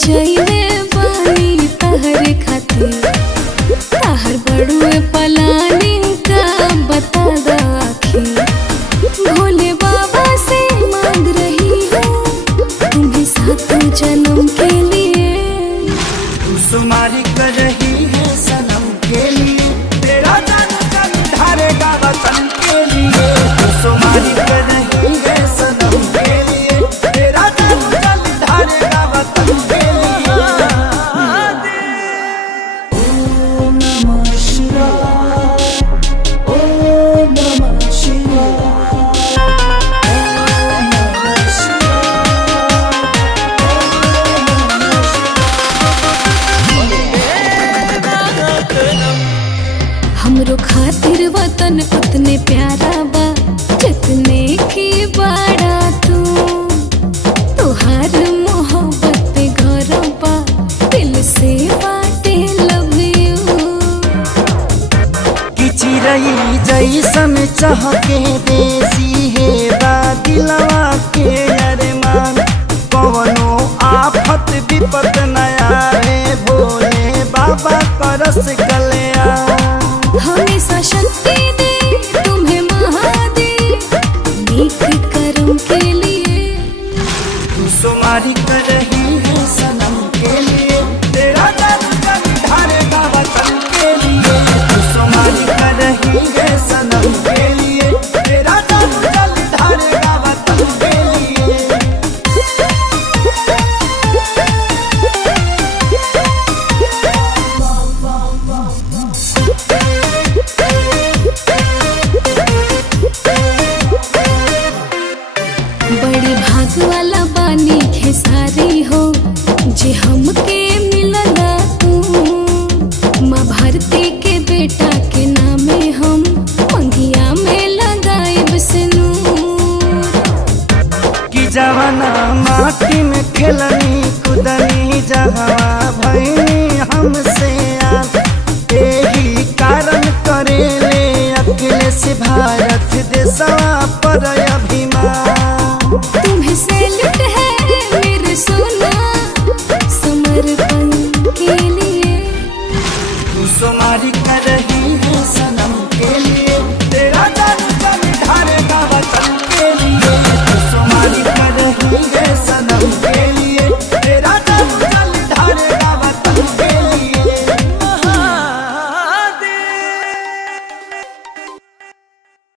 सजैले बानी तहरे खातिर, तहर बड़ुए प्लानिंग का बता द आखिर। भोले बाबा से मांग रही हूँ तुम्हें 7 जन्म के लिए। सुमारी कर रही है सनम के लिए, तेरा जान जल ढारेगा वतन के लिए। सुमारी कर रही है सनम के लिए, तेरा जान जल ढारेगा वतन के लिए। ओम नमः शिवाय, ओम नमः शिवाय। हमरो खातिर वतन उतने प्यारा बा जितने की बड़ा तू। तोहार मोहब्बत पे घर बा दिल से बाटे लव यू। कि चिरई जैसन चहके देसी है बा दिलवा के अरमान। कवनो आफत विपत न आवे भोले बाबा करस कल्याण। हमेशा शक्ति दे तुम्हें महादेव नेक कर्म के लिए। सुमारी कर रही है सनम के लिए, तेरा जल जल ढारेगा वतन के लिए। सुमारी कर रही है सनम के लिए, तेरा जल जल ढारेगा वतन के लिए। बड़ी भाग वाला बानी खेसारी हो जे हमके मिलला तू। माँ भारती के बेटा के नामे हम मंगिया में लगाइब सिनूर। कि जवाना माटी में खेलनी कुदनी जहाँ भैनी हमसे याद। यही कारण करेले अकेले से भाई